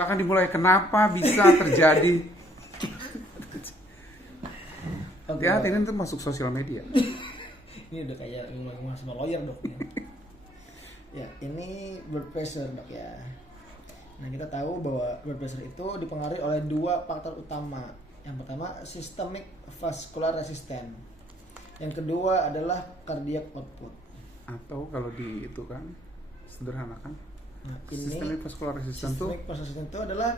Silakan dimulai. Kenapa bisa terjadi? Hati-hati, ini tuh masuk sosial media. Ini udah kayak ngomong sama lawyer dok ya. Ya, ini blood pressure dok ya. Nah, kita tahu bahwa blood pressure itu dipengaruhi oleh dua faktor utama. Yang pertama, systemic vascular resistance. Yang kedua adalah cardiac output. Atau kalau di itu kan sederhanakan, Nah, ini systemic vascular resistance tuh systemic vascular resistance itu adalah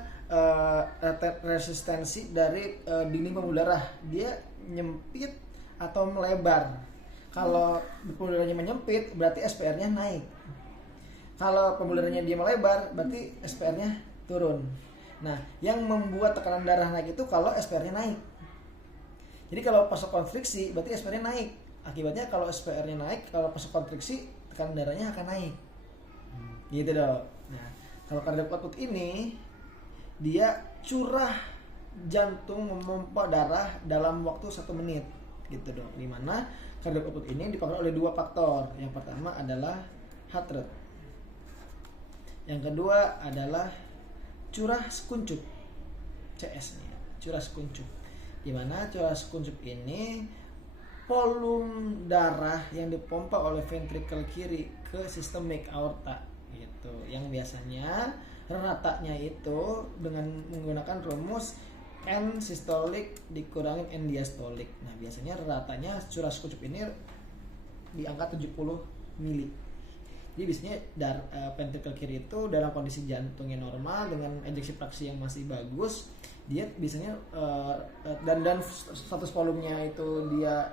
resistensi dari dinding pembuluh darah. Dia nyempit atau melebar. Kalau pembuluh darahnya menyempit, berarti SPR-nya naik. Kalau pembuluh darahnya dia melebar, berarti SPR-nya turun. Nah, yang membuat tekanan darah naik itu kalau SPR-nya naik. Jadi kalau vasokonstriksi, berarti SPR-nya naik. Akibatnya kalau SPR-nya naik, kalau vasokonstriksi, tekanan darahnya akan naik. Gitu dong. Nah, kalau cardiac output ini, dia curah jantung memompa darah dalam waktu 1 menit. Gitu dong. Dimana cardiac output ini dipengaruhi oleh dua faktor. Yang pertama adalah heart rate. Yang kedua adalah curah sekuncup, CS-nya, curah sekuncup. Di mana curah sekuncup ini volume darah yang dipompa oleh ventrikel kiri ke sistemik aorta gitu. Yang biasanya ratanya itu dengan menggunakan rumus N systolic dikurangin N diastolic. Nah, biasanya ratanya curah sekuncup ini di angka 70 mili. Jadi biasanya ventrikel kiri itu dalam kondisi jantungnya normal dengan ejeksi fraksi yang masih bagus, dia biasanya dan status volumenya itu dia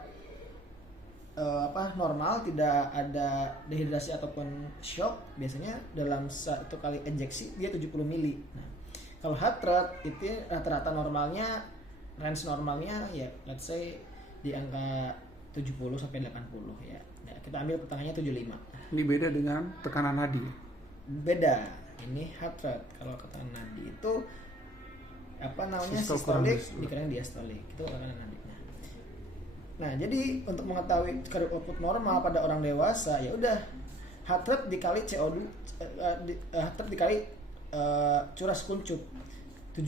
normal, tidak ada dehidrasi ataupun shock. Biasanya dalam satu kali ejeksi dia 70 mili. Nah, kalau heart rate itu rata-rata normalnya, range normalnya ya let's say di angka 70 sampai 80 ya. Nah, kita ambil pertanyaan 75. ini beda dengan tekanan nadi. Beda. Ini heart rate. Kalau tekanan nadi itu Systolic systolic dikurangi diastolic. Itu tekanan nadinya. Nah, jadi untuk mengetahui cardiac output normal pada orang dewasa, ya udah heart rate dikali CO2 heart rate dikali curah sekuncup 75.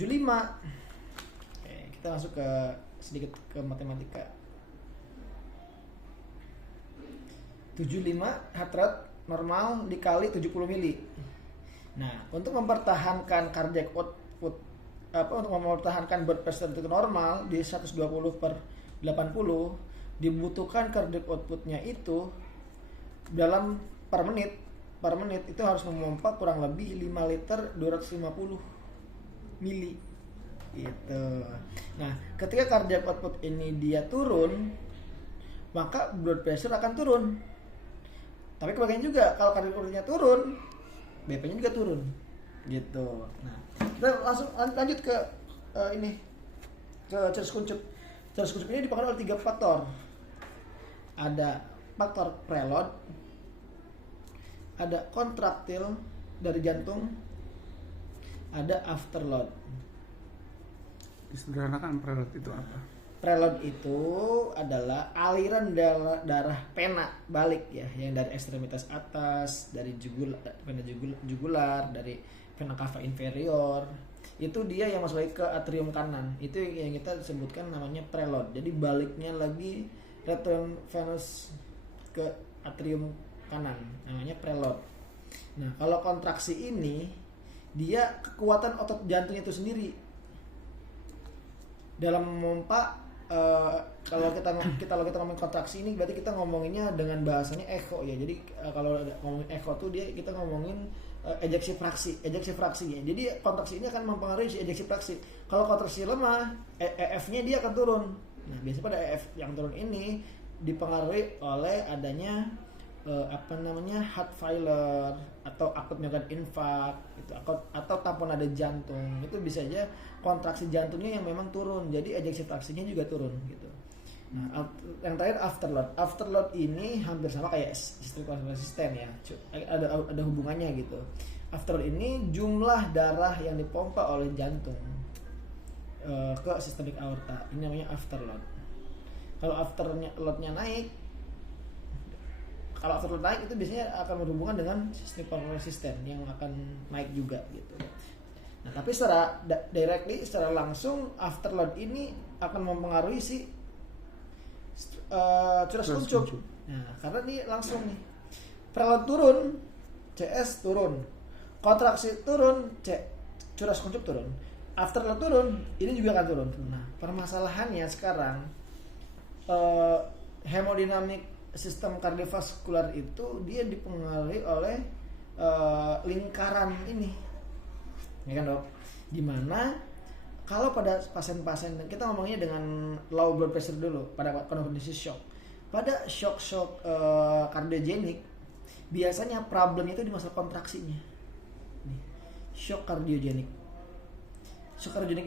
Oke, kita masuk ke sedikit ke matematika. 75 heart rate normal dikali 70 mili. Nah, untuk mempertahankan cardiac output untuk mempertahankan blood pressure itu normal di 120/80 dibutuhkan cardiac outputnya itu dalam per menit itu harus memompa kurang lebih 5 liter 250 mili gitu. Nah, ketika cardiac output ini dia turun, maka blood pressure akan turun. Tapi kebagian juga kalau cardiac outputnya turun, BP-nya juga turun gitu. Nah, kita langsung lanjut ke ke curah sekuncup. Curah sekuncup ini dipengaruhi oleh 3 faktor. Ada faktor preload, ada kontraktil dari jantung, ada afterload. Disederhanakan preload itu apa? Preload itu adalah aliran darah pena balik ya, yang dari ekstremitas atas, dari vena jugular, dari vena cava inferior. Itu dia yang masuk lagi ke atrium kanan. Itu yang kita sebutkan namanya preload. Jadi baliknya lagi return venous ke atrium kanan, namanya preload. Nah, kalau kontraksi ini dia kekuatan otot jantung itu sendiri dalam memompa. Kalau kita ngomongin kontraksi ini berarti kita ngomonginnya dengan bahasanya echo ya. Jadi kalau ngomongin echo tuh kita ngomongin ejeksi fraksi ya. Jadi kontraksi ini akan mempengaruhi si ejeksi fraksi. Kalau kontraksi lemah, EF-nya dia akan turun. Nah, biasanya pada EF yang turun ini dipengaruhi oleh adanya heart failure atau akut myocardial infarct gitu, atau tamponade jantung. Itu bisa aja kontraksi jantungnya yang memang turun, jadi ejeksi fraksinya juga turun gitu. Nah, yang terakhir afterload ini hampir sama kayak systemic resistance ya, ada hubungannya gitu. Afterload ini jumlah darah yang dipompa oleh jantung ke sistemik aorta, ini namanya afterload. Kalau afterloadnya naik, itu biasanya akan berhubungan dengan systemic resistance yang akan naik juga gitu. Nah, tapi secara directly, secara langsung afterload ini akan mempengaruhi si curas kuncup. Nah, karena ini langsung nih. Preload turun, CS turun. Kontraksi turun, curas kuncup turun. Afterload turun, ini juga akan turun. Nah, permasalahannya sekarang hemodinamik sistem kardiovaskular itu dia dipengaruhi oleh lingkaran ini, ya kan dok? Dimana kalau pada pasien-pasien, kita ngomongnya dengan low blood pressure dulu, pada kondisi shock, pada shock kardiogenik biasanya problem itu di masa kontraksinya. Nih, shock kardiogenik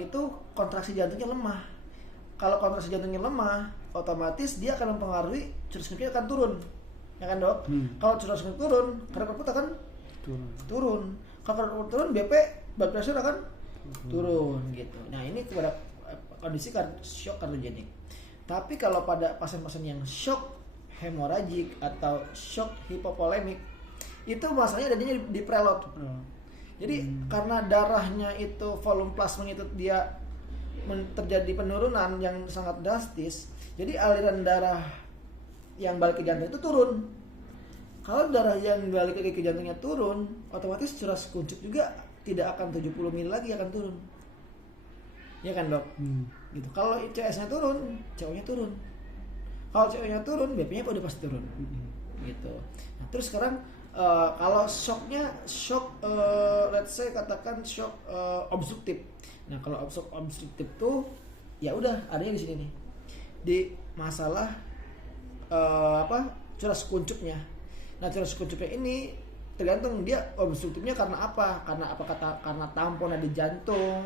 itu kontraksi jantungnya lemah. Kalau kontraksi jantungnya lemah, otomatis dia akan mempengaruhi curah kuncup akan turun, ya kan dok? Kalau curah kuncup turun, kadar perut akan turun. Kalau kadar perut turun, BP blood pressure akan turun gitu. Nah, ini kepada kondisi shock kardiogenik. Tapi kalau pada pasien-pasien yang shock hemoragik atau shock hipovolemik, itu masalahnya adanya di preload. Jadi karena darahnya itu volume plasma itu dia terjadi penurunan yang sangat drastis, jadi aliran darah yang balik ke jantung itu turun. Kalau darah yang balik ke jantungnya turun, otomatis curah kuncup juga tidak akan 70 ml lagi, akan turun. Ya kan dok? Gitu. Kalau CS-nya turun, CO-nya turun. Kalau CO-nya turun, BP-nya udah pasti turun. Gitu. Nah, terus sekarang kalau shock let's say katakan shock obstruktif. Nah, kalau obstruktif tuh ya udah adanya di sini nih. Di masalah curah kuncupnya. Nah, curah kuncupnya ini tergantung dia obstruktifnya karena apa? Karena tampon di jantung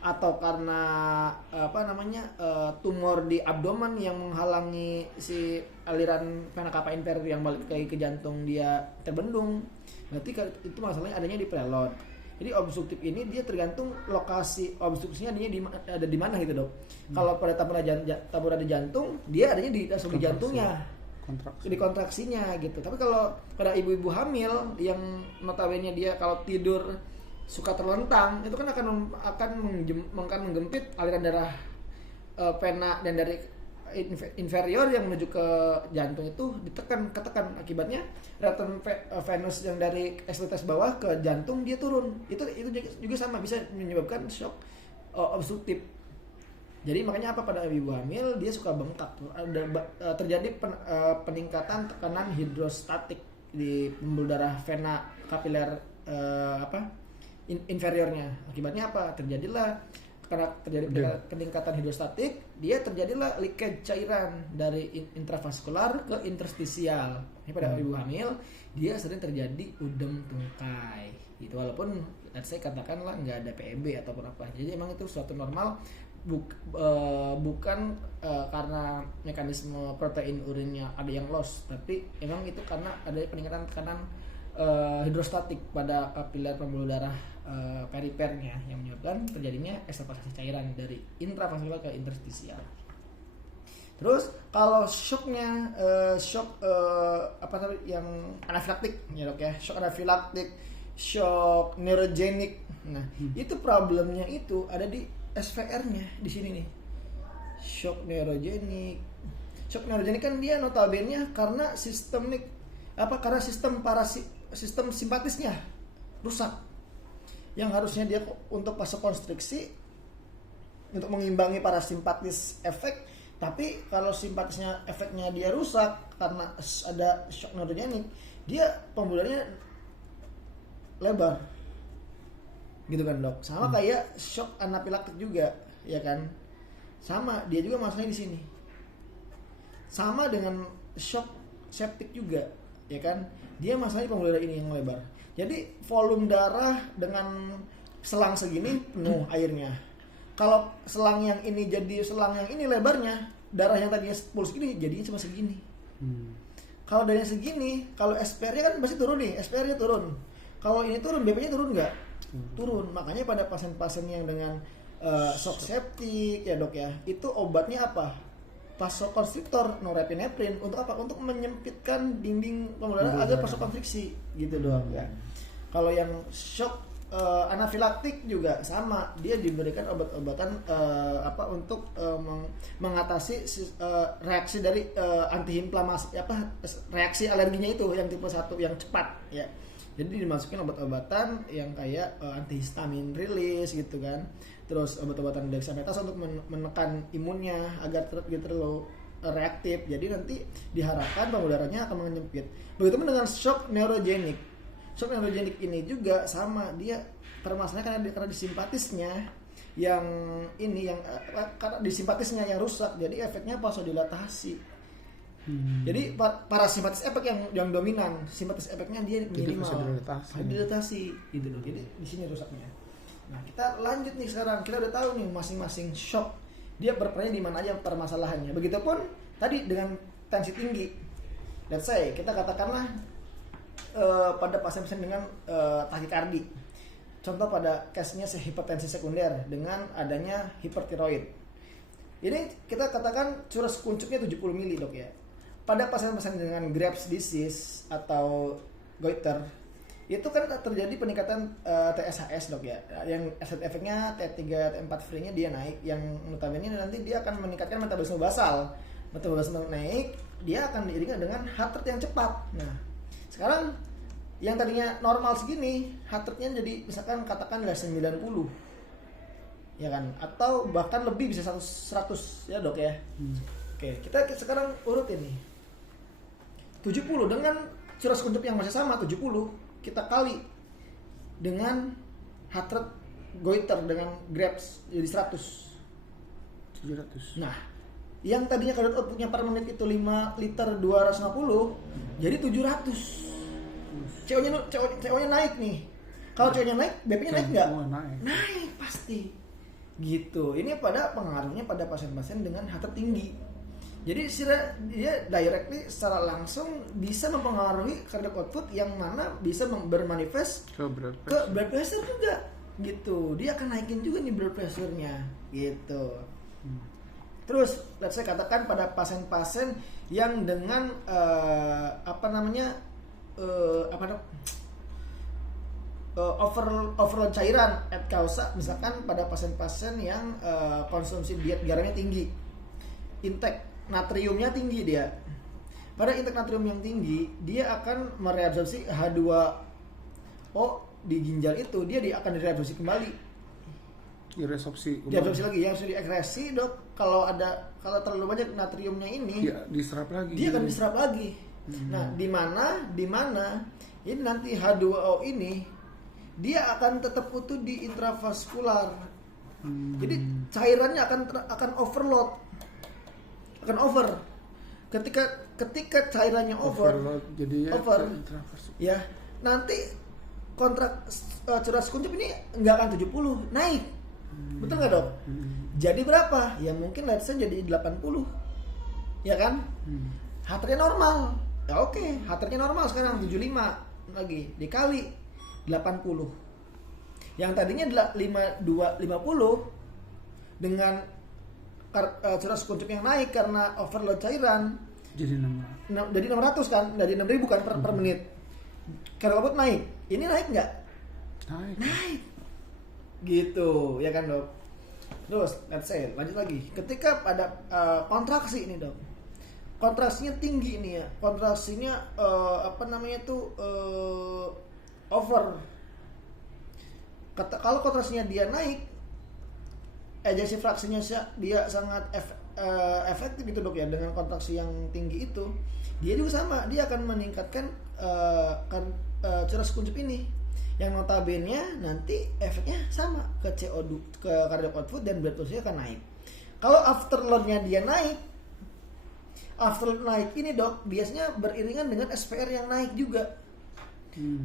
atau karena tumor di abdomen yang menghalangi si aliran vena cava inferior yang balik ke jantung dia terbendung. Berarti itu masalahnya adanya di preload. Jadi obstruktif ini dia tergantung lokasi obstruksinya ada di mana gitu dok. Kalau pada taburan di jantung, dia adanya di jantungnya. Di kontraksinya gitu. Tapi kalau pada ibu-ibu hamil yang notabene dia kalau tidur suka terlentang, itu kan akan menggempit aliran darah vena dan dari inferior yang menuju ke jantung itu ketekan. Akibatnya return venous yang dari ekstremitas bawah ke jantung dia turun. Itu juga sama bisa menyebabkan shock obstruktif. Jadi makanya apa pada ibu hamil dia suka bengkak, terjadi peningkatan tekanan hidrostatik di pembuluh darah vena kapiler inferiornya. Akibatnya apa? Karena terjadi peningkatan hidrostatik, dia terjadilah leakage cairan dari intravaskular ke interstisial. Ini pada ibu hamil dia sering terjadi udem tungkai. Gitu walaupun saya katakanlah nggak ada PEB ataupun apa. Jadi emang itu suatu normal. Bukan karena mekanisme protein urinnya ada yang loss, tapi emang itu karena ada peningkatan tekanan hidrostatik pada kapiler pembuluh darah perifernya yang menyebabkan terjadinya ekstravasasi cairan dari intravaskular ke interstisial. Terus kalau shocknya yang anafilaktik ya dok ya, shock anafilaktik, shock neurogenik. Nah, itu problemnya itu ada di SVR-nya di sini nih. Shock neurogenik kan dia notabene karena sistem simpatisnya rusak. Yang harusnya dia untuk vasokonstriksi untuk mengimbangi parasimpatis efek, tapi kalau simpatisnya efeknya dia rusak karena ada shock neurogenik, dia pembuluhannya lebar. Gitu kan dok, sama kayak shock anafilaktik juga, ya kan? Sama, dia juga masalahnya di sini. Sama dengan shock septik juga, ya kan? Dia masalahnya pembuluh darah ini yang lebar. Jadi volume darah dengan selang segini penuh airnya. Kalau selang yang ini jadi selang yang ini lebarnya, darah yang tadinya 10 segini jadinya cuma segini. Kalau darahnya segini, kalau SPR-nya kan pasti turun nih, SPR-nya turun. Kalau ini turun, BP-nya turun nggak? Turun. Makanya pada pasien-pasien yang dengan shock septik ya dok ya, itu obatnya apa? Vasokonstriktor norepinephrine. Untuk apa? Untuk menyempitkan dinding pembuluh darah agar vasokonstriksi gitu doang ya. Kalau yang shock Anafilaktik juga sama, dia diberikan obat-obatan untuk mengatasi reaksi dari antiinflamasi reaksi alerginya itu yang tipe 1 yang cepat ya. Jadi dimasukin obat-obatan yang kayak antihistamin rilis gitu kan. Terus obat-obatan dexamethasone untuk menekan imunnya agar terlalu reaktif. Jadi nanti diharapkan pembuluh darahnya akan menyempit. Begitu dengan shock neurogenik. Shock neurogenik ini juga sama, dia permasalahannya karena di simpatisnya yang karena di simpatisnya yang rusak, jadi efeknya vasodilatasi. Jadi parasimpatis efek yang dominan, simpatis efeknya dia minimal. Vasodilatasi gitu loh. Jadi di sini rusaknya. Nah, kita lanjut nih sekarang. Kita udah tahu nih masing-masing shock dia berperannya di mana aja permasalahannya. Begitupun tadi dengan tensi tinggi. Let's say kita katakanlah pada pasien-pasien dengan takikardi. Contoh pada case-nya hipertensi sekunder dengan adanya hipertiroid. Ini kita katakan curah kuncupnya 70 mili dok ya. Pada pasien-pasien dengan Graves disease atau goiter itu kan terjadi peningkatan TSHS dok ya. Yang efeknya T3 T4 free-nya dia naik, yang notabene nanti dia akan meningkatkan metabolisme basal. Metabolisme naik, dia akan diiringi dengan heart rate yang cepat. Nah, sekarang yang tadinya normal segini, heart rate-nya jadi misalkan katakan 90 ya kan, atau bahkan lebih bisa 100 ya dok ya. Oke, kita sekarang urut ini 70 dengan curah kuncup yang masih sama 70, kita kali dengan heart rate goiter dengan Graves jadi 700. Nah, yang tadinya kadar outputnya per menit itu 5 liter 250 jadi 700. CO-nya naik nih. Kalau CO-nya naik, BP-nya naik nggak? Naik pasti. Gitu. Ini pada pengaruhnya pada pasien-pasien dengan heart rate tinggi. Jadi dia directly secara langsung bisa mempengaruhi cardiac output yang mana bisa bermanifest ke blood pressure juga. Gitu. Dia akan naikin juga nih blood pressure-nya. Gitu. Terus, let's say katakan pada pasien-pasien yang dengan overload cairan et causa, misalkan pada pasien-pasien yang konsumsi diet garamnya tinggi, intake natriumnya tinggi dia. Pada intake natrium yang tinggi, dia akan mereabsorpsi H2O di ginjal itu, dia akan direabsorpsi kembali. Diabsorpsi lagi, yang sudah diekskresi dok. Kalau terlalu banyak natriumnya ini, dia diserap lagi. Dia akan diserap lagi. Nah, di mana ini nanti H2O ini dia akan tetap utuh di intravaskular. Jadi cairannya akan overload. Akan over. Ketika cairannya overload, jadi ya, nanti curah kuncup ini nggak akan 70, naik. Betul nggak dok? Jadi berapa? Ya mungkin let's say jadi 80. Ya kan? Heart rate normal. Ya oke, heart rate-nya normal sekarang 75 lagi dikali 80. Yang tadinya 50 dengan curah kuncup yang naik karena overload cairan jadi 600 kan, dari 6.000 kan per menit. Cardiac output naik. Ini naik nggak? Naik. Gitu, ya kan dok? Terus, let's say, lanjut lagi. Ketika pada kontraksi ini dok, kontraksinya tinggi nih ya, kontraksinya over. Kalau kontraksinya dia naik, ejeksi fraksinya dia sangat efektif gitu dok ya, dengan kontraksi yang tinggi itu, dia juga sama, dia akan meningkatkan curah kuncup ini, yang notabene nanti efeknya sama ke CO2, ke cardiac output, dan blood pressure akan naik. Kalau afterloadnya dia naik, afterload naik ini dok biasanya beriringan dengan SPR yang naik juga.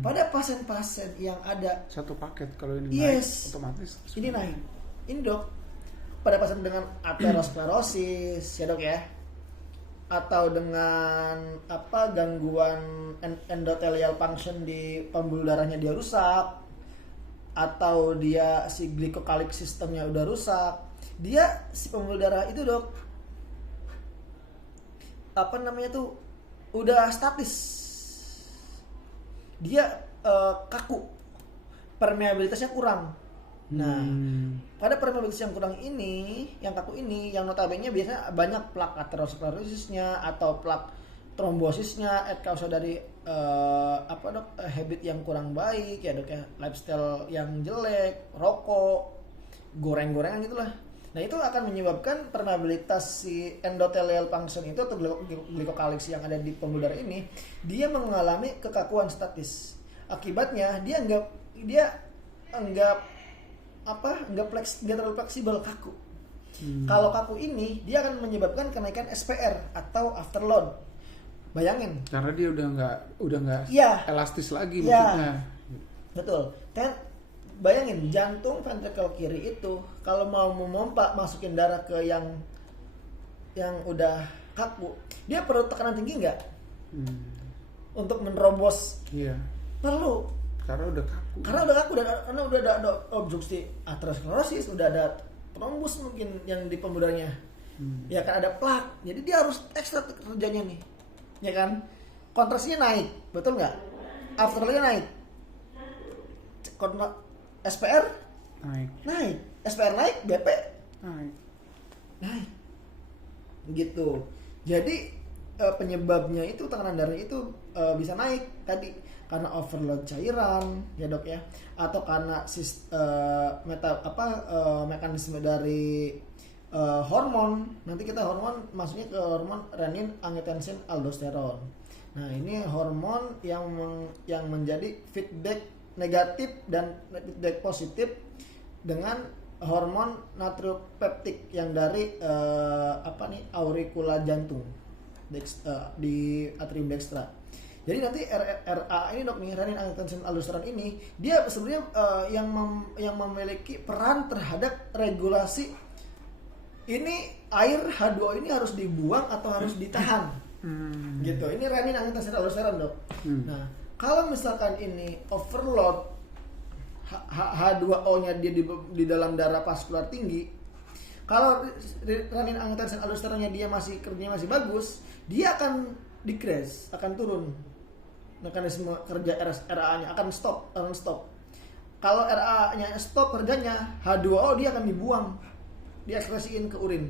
Pada pasien-pasien yang ada satu paket, kalau ini naik otomatis ini naik. Ini dok pada pasien dengan aterosklerosis ya dok ya, atau dengan gangguan endothelial function di pembuluh darahnya dia rusak, atau dia si glycocalyc sistemnya udah rusak, dia si pembuluh darah itu dok udah statis, dia kaku. permeabilitasnya kurang. Nah, Hmm. pada permeabilitas yang kurang ini, yang kaku ini, yang notabene biasanya banyak plak aterosklerosisnya atau plak trombosisnya, causa dari habit yang kurang baik ya dok ya, lifestyle yang jelek, rokok, goreng-gorengan gitulah. Nah itu akan menyebabkan permeabilitas si endothelial function itu atau glycocalyx yang ada di pembuluh darah ini, dia mengalami kekakuan statis. Akibatnya dia enggak terlalu fleksibel, kaku. Kalau kaku ini dia akan menyebabkan kenaikan SPR atau afterload. Bayangin. Karena dia udah nggak Iya. elastis lagi Iya. maksudnya. Betul. Dan bayangin jantung ventricle kiri itu kalau mau memompa masukin darah ke yang udah kaku, dia perlu tekanan tinggi nggak untuk menerobos? Iya. Perlu. Karena udah kaku. Karena udah ada obstruksi aterosklerosis, udah ada trombus mungkin yang di pembuluhnya. Ya kan ada plak. Jadi dia harus ekstra kerjanya nih. Ya kan? Kontraksinya naik, betul nggak? Afterloadnya naik. SPR naik. SPR naik, BP naik. Gitu. Jadi penyebabnya itu tekanan darah itu bisa naik tadi karena overload cairan ya dok ya, atau karena mekanisme dari hormon. Nanti kita hormon maksudnya ke hormon renin, angiotensin, aldosteron. Nah ini hormon yang menjadi feedback negatif dan feedback positif dengan hormon natriopeptik yang dari auricula jantung di atrium dextra. Jadi nanti RA ini dok nih, renin, angiotensin, aldosteron ini dia sebenarnya yang memiliki peran terhadap regulasi ini air H2O ini harus dibuang atau harus ditahan. Gitu. Ini renin, angiotensin, aldosteron dok. Nah, kalau misalkan ini overload H2O-nya dia di dalam darah vaskular tinggi, kalau renin, angiotensin, aldosteronnya dia kerjanya masih bagus, dia akan decrease, akan turun. Mekanisme kerja RA-nya akan stop. Kalau RA-nya stop kerjanya, H2O dia akan dibuang, diekskresiin ke urin.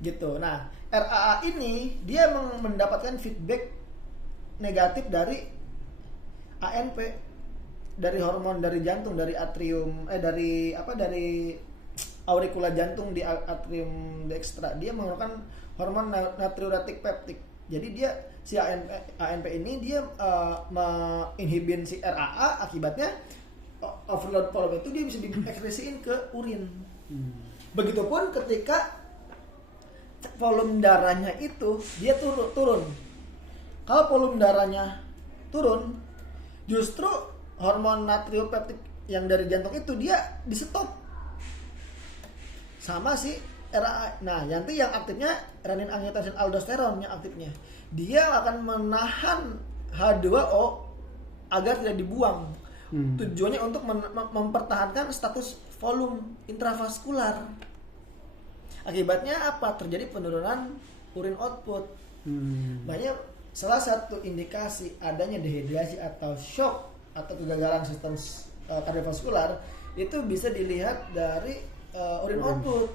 Gitu. Nah, RAA ini dia mendapatkan feedback negatif dari ANP, dari hormon dari jantung, dari atrium dari auricula jantung di atrium dextra. Dia mengeluarkan hormon natriuretic peptik. Jadi dia si ANP ini dia menginhibin si RAA, akibatnya overload volume itu dia bisa diekskresiin ke urin. Begitupun ketika volume darahnya itu dia turun. Kalau volume darahnya turun, justru hormon natriopeptik yang dari jantung itu dia di stop sama si RAA. Nah, nanti yang aktifnya renin, angiotensin, aldosteron yang aktifnya. Dia akan menahan H2O agar tidak dibuang. Tujuannya untuk mempertahankan status volume intravaskular. Akibatnya apa? Terjadi penurunan urin output. Banyak salah satu indikasi adanya dehidrasi atau shock atau kegagalan sistem kardiovaskular itu bisa dilihat dari urin output.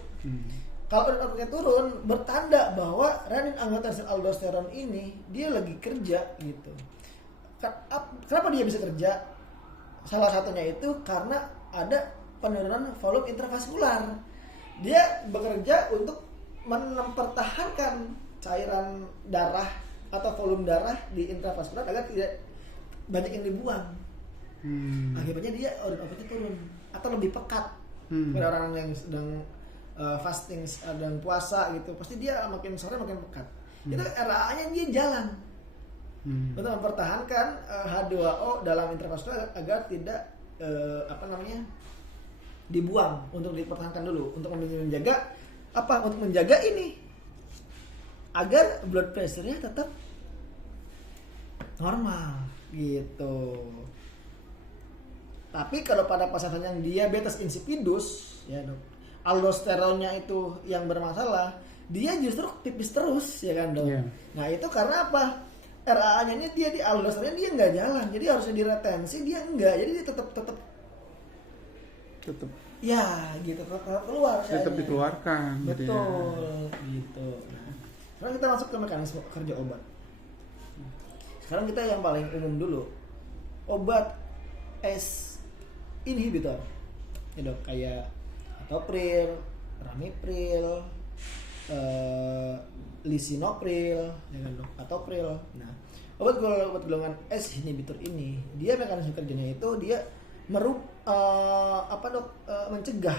Kalau urin outputnya turun, bertanda bahwa renin, angiotensin, aldosteron ini dia lagi kerja gitu. Kenapa dia bisa kerja? Salah satunya itu karena ada penurunan volume intravaskular. Dia bekerja untuk mempertahankan cairan darah atau volume darah di intravaskular agar tidak banyak yang dibuang. Akibatnya dia urin outputnya turun atau lebih pekat. Pada orang yang sedang fasting dan puasa gitu, pasti dia makin sore makin pekat. Itu RAA-nya dia jalan untuk mempertahankan H2O dalam intravaskular agar tidak dibuang, untuk dipertahankan dulu, untuk menjaga ini agar blood pressure-nya tetap normal gitu. Tapi kalau pada pasien yang diabetes insipidus ya dok, aldosteronnya itu yang bermasalah, dia justru tipis terus ya kan dok. Nah itu karena apa? RAA-nya ini dia di aldosteronnya dia nggak jalan, jadi harusnya diretensi dia enggak, jadi dia tetap tetap ya gitu tetap keluar tetap dikeluarkan gitu ya. betul gitu. Nah, sekarang kita masuk ke mekanisme kerja obat. Sekarang kita yang paling umum dulu, obat S inhibitor ya dok, kayak atopril, ramipril, lisinopril, ya kan dok, atopril. Nah, obat golongan S inhibitor ini dia mekanisme kerjanya itu dia mencegah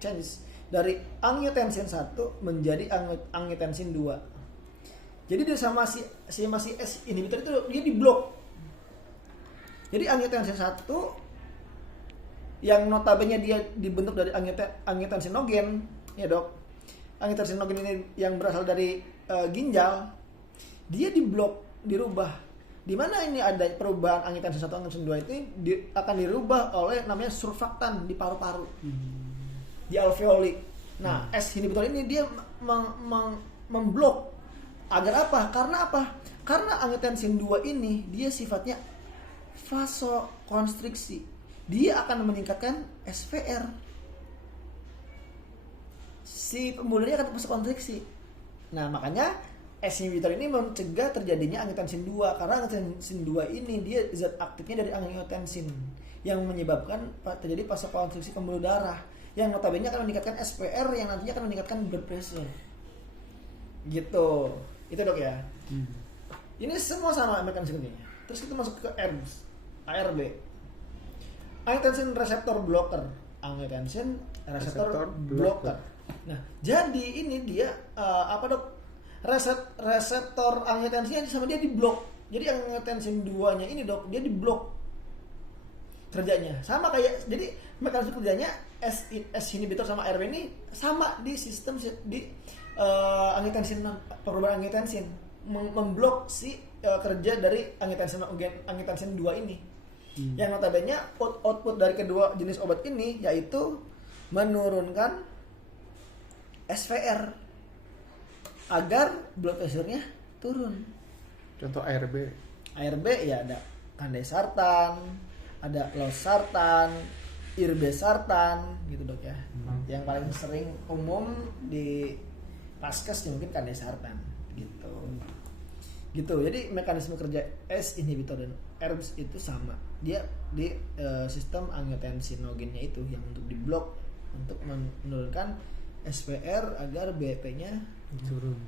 change dari angiotensin 1 menjadi angiotensin 2. Jadi dia sama si S inhibitor itu dia diblok. Jadi angiotensin 1 yang notabene dia dibentuk dari angiotensinogen ya dok. Angiotensinogen ini yang berasal dari ginjal, dia diblok, dirubah. Di mana ini ada perubahan angiotensin 1 angiotensin 2 itu akan dirubah oleh namanya surfaktan di paru-paru. Di alveoli. Nah, S inhibitor ini dia memblok agar apa? Karena apa? Karena angiotensin 2 ini dia sifatnya vasokonstriksi. Dia akan meningkatkan SVR. Si pembuluhnya akan vasokonstriksi. Nah, makanya S inhibitor ini mencegah terjadinya angiotensin 2 karena angiotensin 2 ini dia zat aktifnya dari angiotensin yang menyebabkan terjadi vasokonstriksi pembuluh darah yang notabene akan meningkatkan SPR yang nantinya akan meningkatkan blood pressure. Gitu. Itu dok ya. Ini semua sama mekanismenya. Terus kita masuk ke ARB. Angiotensin receptor blocker. Angiotensin receptor blocker. Nah, jadi ini dia dok? Reseptor angiotensinnya sama dia diblok. Jadi angiotensin 2-nya ini dok, dia diblok kerjanya. Sama kayak, jadi mekanisme kerjanya S inhibitor sama ARB ini sama di sistem di angiotensin, perubahan angiotensin memblok si kerja dari angiotensin 2 ini. Yang notabene output dari kedua jenis obat ini yaitu menurunkan SVR agar blood pressure-nya turun. Contoh ARB ya ada kandesartan, ada losartan, irbesartan gitu dok ya. Yang paling sering umum di paskes mungkin kandesartan gitu. Jadi mekanisme kerja S inhibitor dan ARBs itu sama. Dia di sistem angiotensinogennya itu yang untuk diblok untuk menurunkan SPR agar BP-nya turun.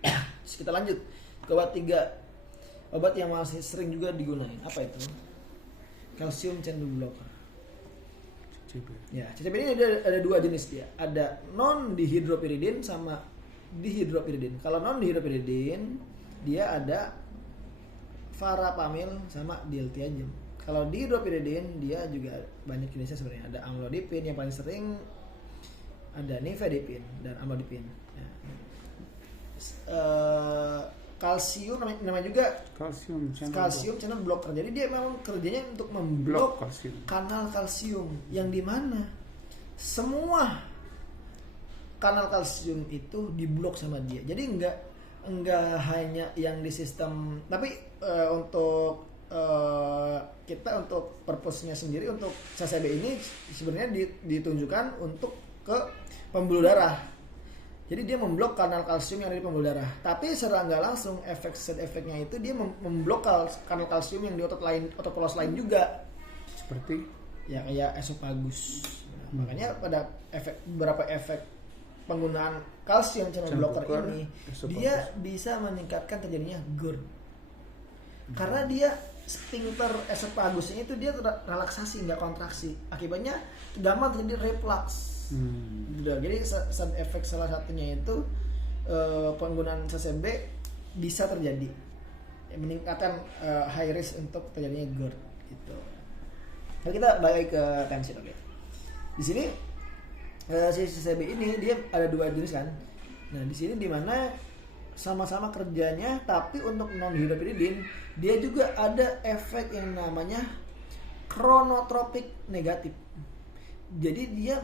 Terus kita lanjut ke obat 3. Obat yang masih sering juga digunain. Apa itu? Calcium channel blocker. CCB. Ya, CCB ini ada dua jenis dia. Ada non dihidropyridin sama dihidropyridin. Kalau non dihidropyridin dia ada varapamil sama diltiazem. Kalau dihidropyridin dia juga banyak jenisnya sebenarnya. Ada amlodipin yang paling sering, ada nifedipin dan amlodipin. Nah, kalsium namanya juga kalsium channel blocker. Jadi dia memang kerjanya untuk memblok kanal kalsium yang dimana semua kanal kalsium itu diblok sama dia. Jadi enggak hanya yang di sistem, tapi untuk kita untuk purpose-nya sendiri untuk CCB ini sebenarnya ditunjukkan untuk ke pembuluh darah. Jadi dia memblok kanal kalsium yang ada di pembuluh darah. Tapi secara nggak langsung side efeknya itu dia memblok kanal kalsium yang di otot polos lain juga. Seperti ya kayak esofagus. Makanya pada beberapa efek penggunaan kalsium channel blocker ini dia bisa meningkatkan terjadinya GERD. Karena dia sphincter esopagusnya itu dia relaksasi, nggak kontraksi. Akibatnya gampang terjadi reflux. Jadi side effect salah satunya itu penggunaan CCB bisa terjadi meningkatkan high risk untuk terjadinya GERD gitu. Nah, kita balik ke tensi oke. Di sini si CCB ini dia ada dua jenis kan. Nah di sini dimana sama-sama kerjanya, tapi untuk non hidropyridin dia juga ada efek yang namanya chronotropik negatif. Jadi dia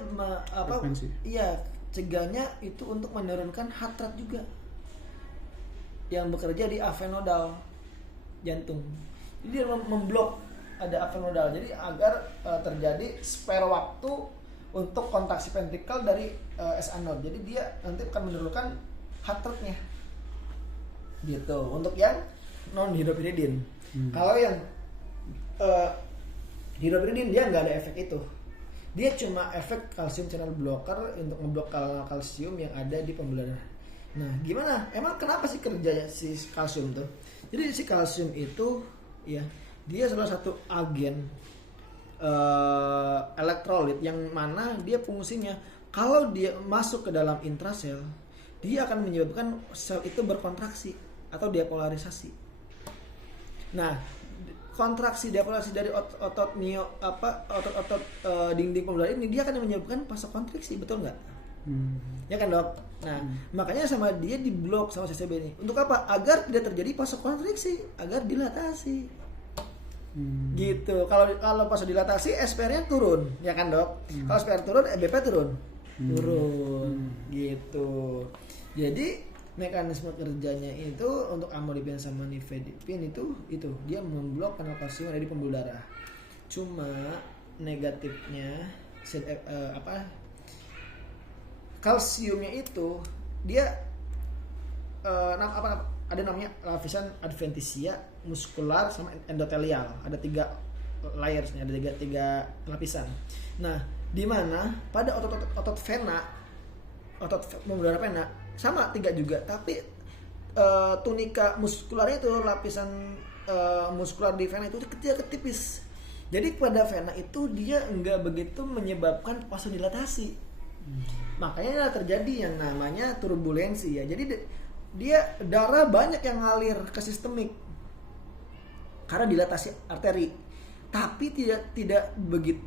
cegahnya itu untuk menurunkan heart rate juga. yang bekerja di avenodal jantung. Jadi dia memblok ada avenodal. Jadi agar terjadi spare waktu untuk kontraksi ventrikel dari SA node. Jadi dia nanti akan menurunkan heart rate-nya. Gitu. Untuk yang non hidropiridin. Kalau yang hidropiridin dia nggak ada efek itu. Dia cuma efek calcium channel blocker untuk ngeblok kalsium yang ada di pembuluh darah. Nah, gimana? Emang kenapa sih kerjanya si kalsium tuh? Jadi si kalsium itu ya dia salah satu agen elektrolit yang mana dia fungsinya kalau dia masuk ke dalam intrasel, dia akan menyebabkan sel itu berkontraksi atau depolarisasi. Nah, kontraksi depolarisasi dari otot dinding pembuluh darah ini dia akan menyebabkan vasokonstriksi, betul nggak? Ya kan dok? Nah makanya sama dia diblok sama CCB ini. Untuk apa? Agar tidak terjadi vasokonstriksi, agar dilatasi. Gitu. Kalau vasodilatasi SPR-nya turun, ya kan dok? Kalau SPR turun, BP turun. Gitu. Jadi mekanisme kerjanya itu untuk amlodipin sama nifedipin itu dia memblok kanal kalsium ada di pembuluh darah. Cuma negatifnya kalsiumnya itu dia ada namanya lapisan adventitia, muskular sama endotelial. Ada 3 layersnya, ada tiga lapisan. Nah, di mana pada otot vena, otot pembuluh darah vena sama 3 juga, tapi tunika muskularnya itu lapisan muskular di vena itu kecil ketipis. Jadi pada vena itu dia nggak begitu menyebabkan vasodilatasi. Makanya terjadi yang namanya turbulensi ya. Jadi dia darah banyak yang ngalir ke sistemik karena dilatasi arteri. Tapi tidak begitu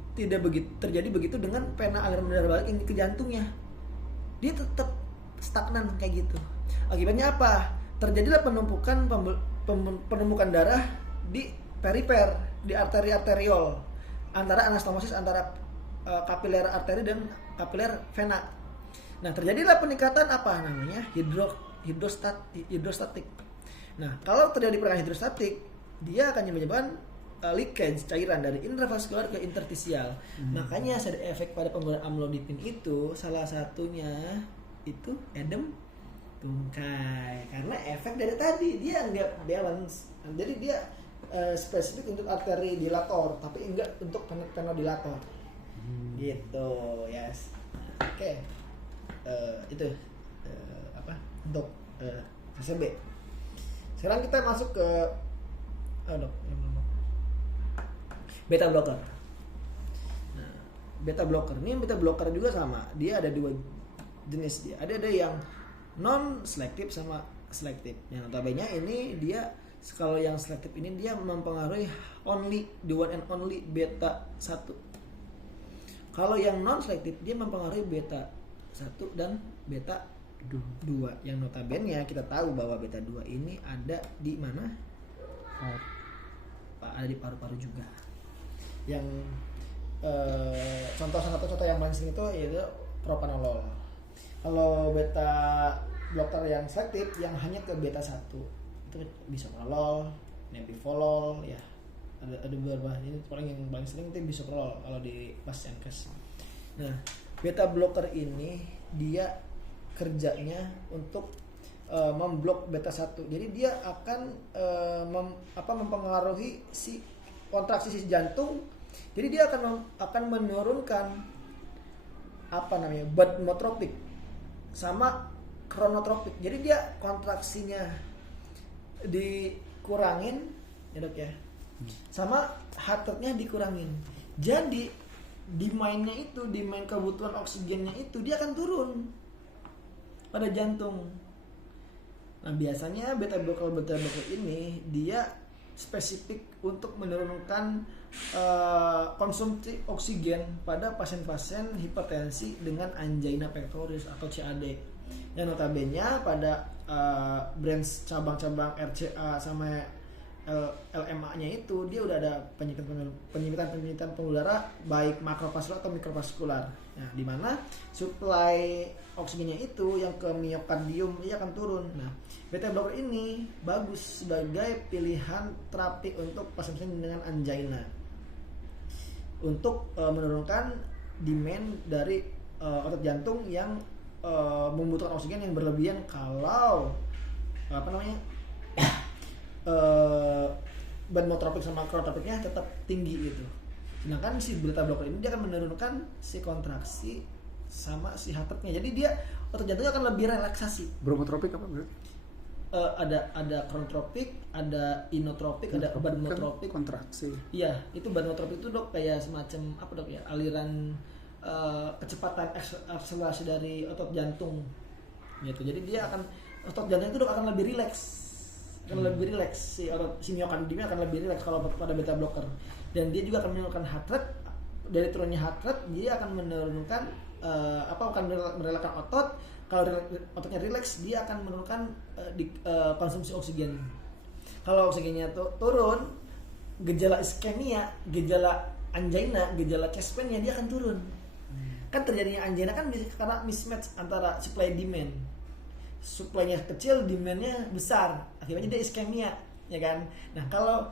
terjadi begitu dengan vena aliran darah balik yang ke jantungnya. Dia tetap stagnan kayak gitu. Akibatnya apa? Terjadilah penumpukan darah di perifer, di arteri-arteriol, antara anastomosis antara kapiler arteri dan kapiler vena. Nah, terjadilah peningkatan apa namanya? Hidrostatik. Nah, kalau terjadi peningkatan hidrostatik, dia akan menyebabkan leakage cairan dari intravaskular ke interstisial. Makanya ada efek pada penggunaan amlodipin itu salah satunya itu edem tungkai, karena efek dari tadi dia nggak balance. Jadi dia spesifik untuk arteri dilator tapi enggak untuk venodilator. Gitu, yes. Oke. Itu untuk CCB. Sekarang kita masuk ke beta blocker. Nah, beta blocker juga sama. Dia ada 2 jenis dia. Ada yang non selektif sama selektif. Yang notabene ini dia kalau yang selektif ini dia mempengaruhi only the one and only beta 1. Kalau yang non selektif dia mempengaruhi beta 1 dan beta 2. Yang notabene kita tahu bahwa beta 2 ini ada di mana? Ada di paru-paru juga. Yang contoh yang paling sering itu yaitu propanolol. Kalau beta blocker yang selektif yang hanya ke beta 1 itu bisoprolol, nebivolol ya. Ada beberapa ini yang paling sering itu bisoprolol kalau di pasien kes. Nah, beta blocker ini dia kerjanya untuk memblok beta 1. Jadi dia akan mempengaruhi si kontraksi si jantung. Jadi dia akan menurunkan badmotropik sama kronotropik. Jadi dia kontraksinya dikurangin ya dok ya. Sama heart rate-nya dikurangin. Jadi demand kebutuhan oksigennya itu dia akan turun pada jantung. Nah, biasanya beta blocker ini dia spesifik untuk menurunkan konsumsi oksigen pada pasien-pasien hipertensi dengan angina pectoris atau CAD. Yang notabene pada branch cabang-cabang RCA sama LMA-nya itu dia udah ada penyempitan pembuluh darah baik makrovaskular atau mikrovaskular. Nah, di mana suplai oksigennya itu yang ke miokardium dia akan turun. Nah, beta blocker ini bagus sebagai pilihan terapi untuk pasien-pasien dengan angina untuk menurunkan demand dari otot jantung yang membutuhkan oksigen yang berlebihan kalau benotropik sama krotropiknya tetap tinggi gitu. Sedangkan si beta blocker ini dia akan menurunkan si kontraksi sama si heart rate-nya. Jadi dia otot jantungnya akan lebih relaksasi. Bromotropic apa bro? Ada kronotropik, ada inotropik, ada badnotropik. Kontraksi. Iya, itu badnotropik itu dok kayak semacam apa dok ya? Aliran kecepatan akselerasi dari otot jantung gitu. Jadi dia akan otot jantung itu dok akan lebih rileks. Lebih rileks si miokardiumnya akan lebih rileks kalau pada beta blocker. Dan dia juga akan menurunkan heart rate. Dari turunnya heart rate dia akan menurunkan akan merelakan otot. Kalau ototnya rileks dia akan menurunkan konsumsi oksigen. Kalau oksigennya turun, gejala iskemia, gejala angina, gejala chest pain-nya dia akan turun. Kan terjadinya angina kan karena mismatch antara supply demand. Supply-nya kecil, demand-nya besar. Akibatnya dia iskemia, ya kan? Nah, kalau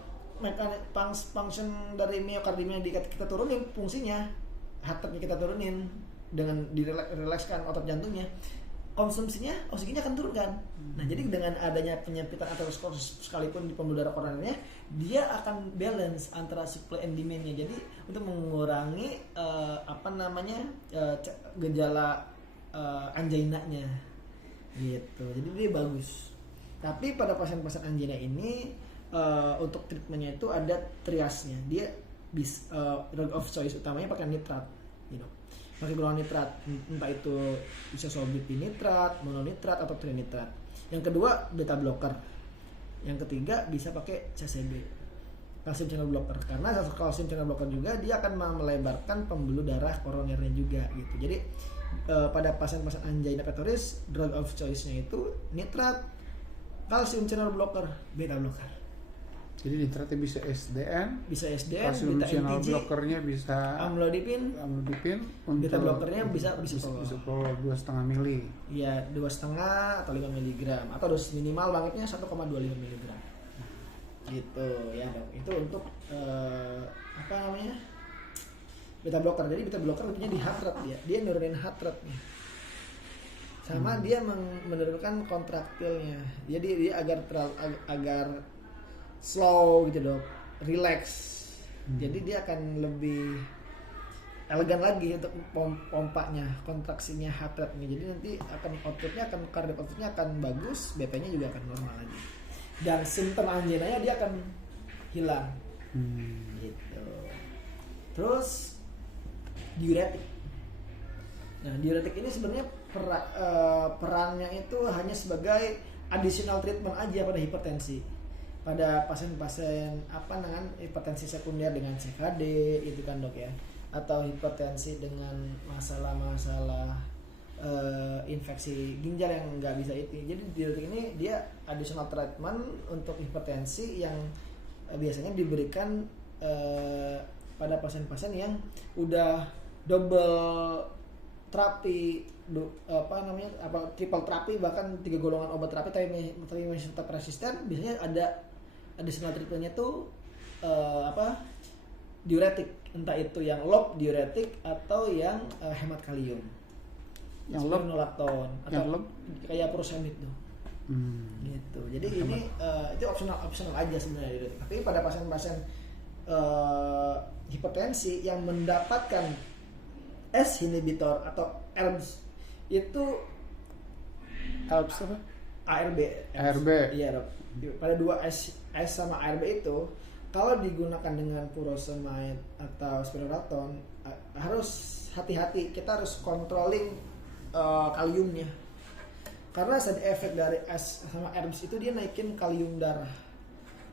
function dari miokardiumnya kita turunin fungsinya, heart rate-nya kita turunin dengan direlakskan otot jantungnya, konsumsinya oksigennya akan turun kan. Nah, jadi dengan adanya penyempitan aterosklerosis sekalipun di pembuluh darah koronernya, dia akan balance antara supply and demand-nya. Jadi untuk mengurangi gejala angina-nya gitu. Jadi dia bagus. Tapi pada pasien-pasien angina ini untuk treatmentnya itu ada triasnya. Dia drug of choice utamanya pakai nitrat, gitu. Pakai golongan nitrat, entah itu bisa nitrat, mononitrat atau trinitrat. Yang kedua beta blocker. Yang ketiga bisa pakai CCB, calcium channel blocker. Karena calcium channel blocker juga dia akan melebarkan pembuluh darah koronernya juga gitu. Jadi pada pasien-pasien angina pectoris drug of choice-nya itu nitrat, calcium channel blocker, beta blocker. Jadi nitratnya bisa SDN, calcium beta channel NTG, blockernya bisa amlodipin, untuk beta blockernya bisa kalau 2,5 mili. Iya, 2,5 atau 5 mg atau dosis minimal bangetnya 1,25 mg. Gitu ya, Dok. Itu untuk beta blocker. Jadi beta blocker punya di heart rate dia nurunin heart rate nya. Sama dia menurunkan kontraktilnya. Jadi dia agar slow gitu dok, relax. Jadi dia akan lebih elegan lagi untuk pompanya, kontraksinya heart rate-nya. Jadi nanti cardiac outputnya akan bagus, BP-nya juga akan normal lagi. Dan simptom anginanya dia akan hilang. Gitu. Terus diuretik. Nah, diuretik ini sebenarnya perannya itu hanya sebagai additional treatment aja pada hipertensi. Pada pasien-pasien hipertensi sekunder dengan CKD itu kan dok ya, atau hipertensi dengan masalah-masalah infeksi ginjal yang nggak bisa itu. Jadi diuretik ini dia additional treatment untuk hipertensi yang biasanya diberikan pada pasien-pasien yang udah double terapi, triple terapi, bahkan 3 golongan obat terapi tapi masih tetap resisten. Biasanya ada additional treatmentnya tuh diuretik, entah itu yang lob diuretik atau yang hemat kalium, yang lob nolakton atau kayak furosemid tuh. Gitu. Jadi ini itu opsional aja sebenarnya diuretik. Tapi pada pasien-pasien hipertensi yang mendapatkan ACE inhibitor atau ARBs itu ARBs apa? ARB. Iya dok. Pada 2 ACE sama ARB itu kalau digunakan dengan furosemide atau spironolactone harus hati-hati, kita harus controlling kaliumnya. Karena side effect dari ACE sama ARBs itu dia naikin kalium darah.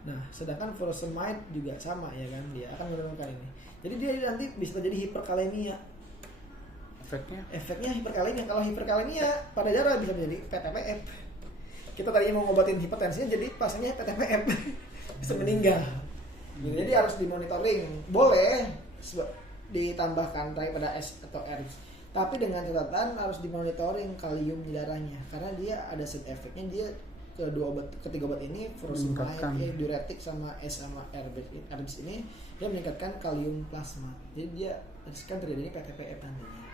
Nah, sedangkan furosemide juga sama ya kan, dia akan menurunkan ini. Jadi dia nanti bisa terjadi hiperkalemia. Efeknya hiperkalemia. Kalau hiperkalemia pada darah bisa menjadi PTPF. Kita tadinya mau ngobatin hipertensinya jadi pasiennya PTPF. bisa meninggal. Gitu. Jadi harus dimonitoring. Boleh ditambahkan daripada S atau R. Tapi dengan catatan harus dimonitoring kalium di darahnya karena dia ada side effect-nya, dia ketiga obat ini furosemide, diuretik sama S sama herbis ini dia meningkatkan kalium plasma. Jadi dia riskan terjadinya PTPF nantinya.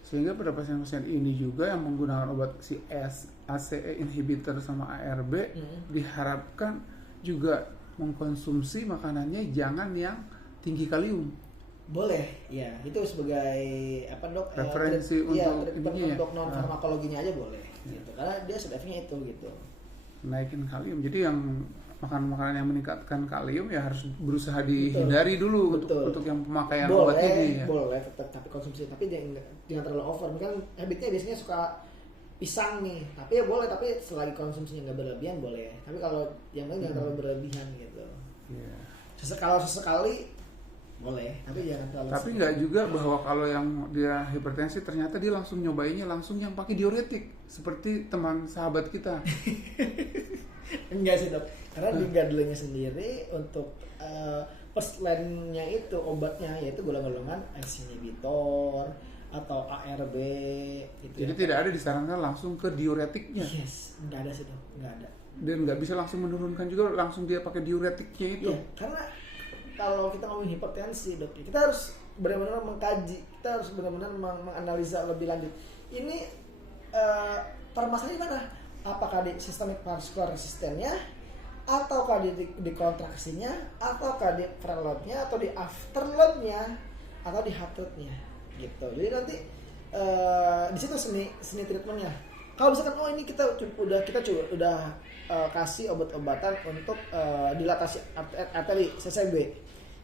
Sehingga pada pasien-pasien ini juga yang menggunakan obat si ACE inhibitor sama ARB diharapkan juga mengkonsumsi makanannya jangan yang tinggi kalium. Boleh, ya itu sebagai apa dok? Referensi untuk non farmakologinya aja boleh, gitu. Karena dia sedafnya itu gitu. Naikin kalium, jadi yang makanan-makanan yang meningkatkan kalium ya harus berusaha dihindari dulu untuk yang pemakaian obat ini. Ya. Boleh, tapi konsumsi, tapi jangan terlalu over. Kan habitnya biasanya suka pisang nih, tapi ya boleh, tapi selagi konsumsinya nggak berlebihan boleh. Tapi kalau yang lain jangan terlalu berlebihan gitu. Yeah. Kalau sesekali boleh, tapi jangan terlalu. Tapi nggak juga bahwa kalau yang dia hipertensi ternyata dia langsung nyobainnya langsung yang pakai diuretik seperti teman sahabat kita. Enggak sih dok, karena di guideline-nya sendiri untuk first line-nya itu obatnya yaitu golongan-golongan ACE inhibitor atau ARB gitu. Jadi tidak ada disarankan langsung ke diuretiknya. Yes, nggak ada sih dok, nggak ada. Dan nggak bisa langsung menurunkan juga langsung dia pakai diuretiknya itu. Iya, karena kalau kita ngomong hipertensi dok, kita harus benar-benar mengkaji, kita harus benar-benar menganalisa lebih lanjut. Ini permasalahannya mana? Apakah di systemic vascular resistance-nya, ataukah di kontraksinya, ataukah di preload-nya, atau di afterload-nya, atau di heart rate-nya, gitu. Jadi nanti di situ seni treatment-nya. Kalau misalkan ini kita udah kasih obat-obatan untuk dilatasi arteri CCB.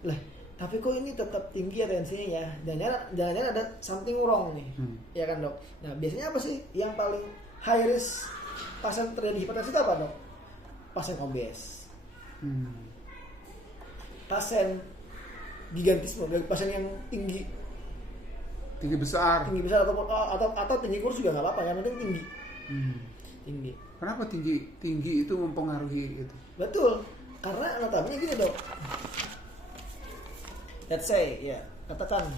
Lah, tapi kok ini tetap tinggi ya tensinya ya? Jangan-jangan ada something wrong nih. Ya kan, Dok? Nah, biasanya apa sih yang paling high risk pasien terjadi hipertensi itu apa, Dok? Pasien obes. Pasien gigantisme, pasien yang tinggi besar atau tinggi kurus juga nggak apa-apa, yang penting tinggi. Tinggi. Kenapa tinggi itu mempengaruhi itu? Betul, karena notabene gini dok. Let's say, ya katakanlah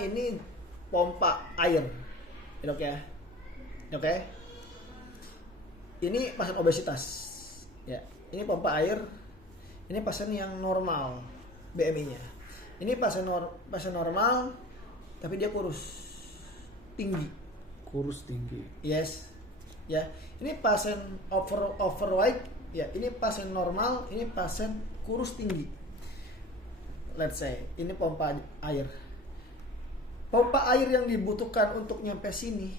ini pompa air, ya dok ya, oke? Ini pasien obesitas, ya. Ini pompa air, ini pasien yang normal BMI-nya. Ini pasien normal, tapi dia tinggi. Yes, ya. Ini pasien overweight, ya. Ini pasien normal, ini pasien kurus tinggi. Let's say, ini pompa air. Pompa air yang dibutuhkan untuk nyampe sini,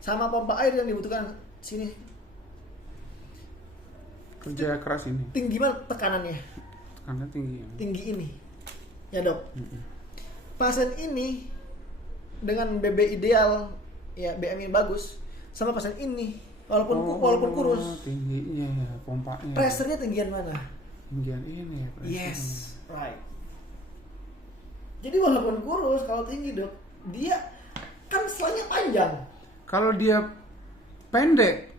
sama pompa air yang dibutuhkan sini. Kerja keras ini. Tinggi mana tekanannya? Tekanannya tinggi. Tinggi ini, ya dok. Pasien ini dengan BB ideal, ya BMI bagus, sama pasien ini walaupun kurus. Tingginya ya, pompanya. Pressure-nya tinggian mana? Tinggian ini ya. Yes, right. Jadi walaupun kurus, kalau tinggi dok, dia kan selanya panjang. Kalau dia pendek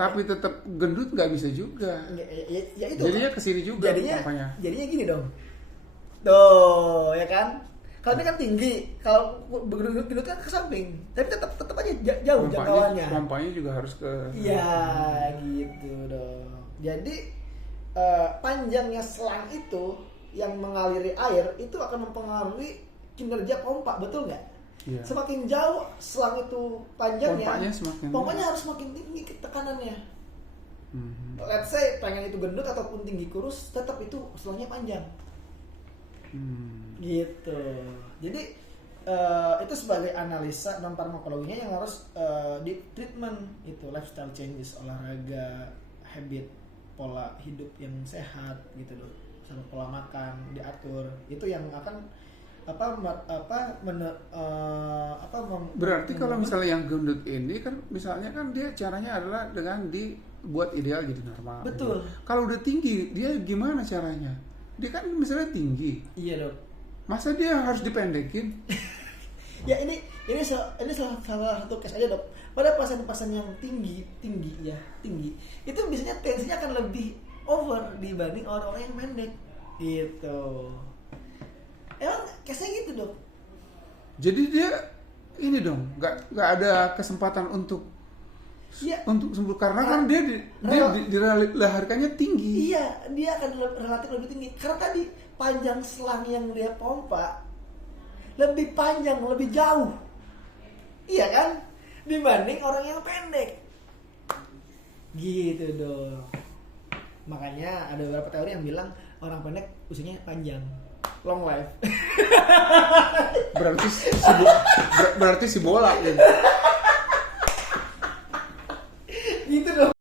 tapi tetap gendut nggak bisa juga. Ya itu. Jadinya kesini juga jadinya gini dong. Tuh, ya kan? Kalau dia kan tinggi, kalau gendut kan ke samping, tapi tetap aja jauh jangkauannya. Pompanya juga harus ke. Iya, gitu dong. Jadi panjangnya selang itu yang mengaliri air itu akan mempengaruhi kinerja pompa, betul nggak? Iya. Semakin jauh selang itu panjangnya, pompanya harus semakin tinggi tekanannya. Let's say pengen itu gendut ataupun tinggi kurus, tetap itu selangnya panjang. Gitu. Jadi itu sebagai analisa non farmakologinya yang harus di treatment itu lifestyle changes, olahraga, habit, pola hidup yang sehat gitu loh, sama pola makan diatur, itu yang akan berarti kalau misalnya yang gendut ini kan misalnya kan dia caranya adalah dengan dibuat ideal jadi normal. Betul. Gitu. Kalau udah tinggi dia gimana caranya? Dia kan misalnya tinggi. Iya dok. Masa dia harus dipendekin? Ya ini salah satu case aja dok. Pada pasien-pasien yang tinggi itu biasanya tensinya akan lebih over dibanding orang-orang yang pendek gitu. Emang case-nya gitu dok. Jadi dia ini dong, nggak ada kesempatan untuk untuk sembuh karena kan dia dilahirkannya tinggi. Iya, dia akan relatif lebih tinggi karena tadi panjang selang yang dia pompa lebih panjang, lebih jauh. Iya kan? Dibanding orang yang pendek. Gitu dong. Makanya ada beberapa teori yang bilang orang pendek usianya panjang. Long life. Berarti si bola gitu. Gitu dong.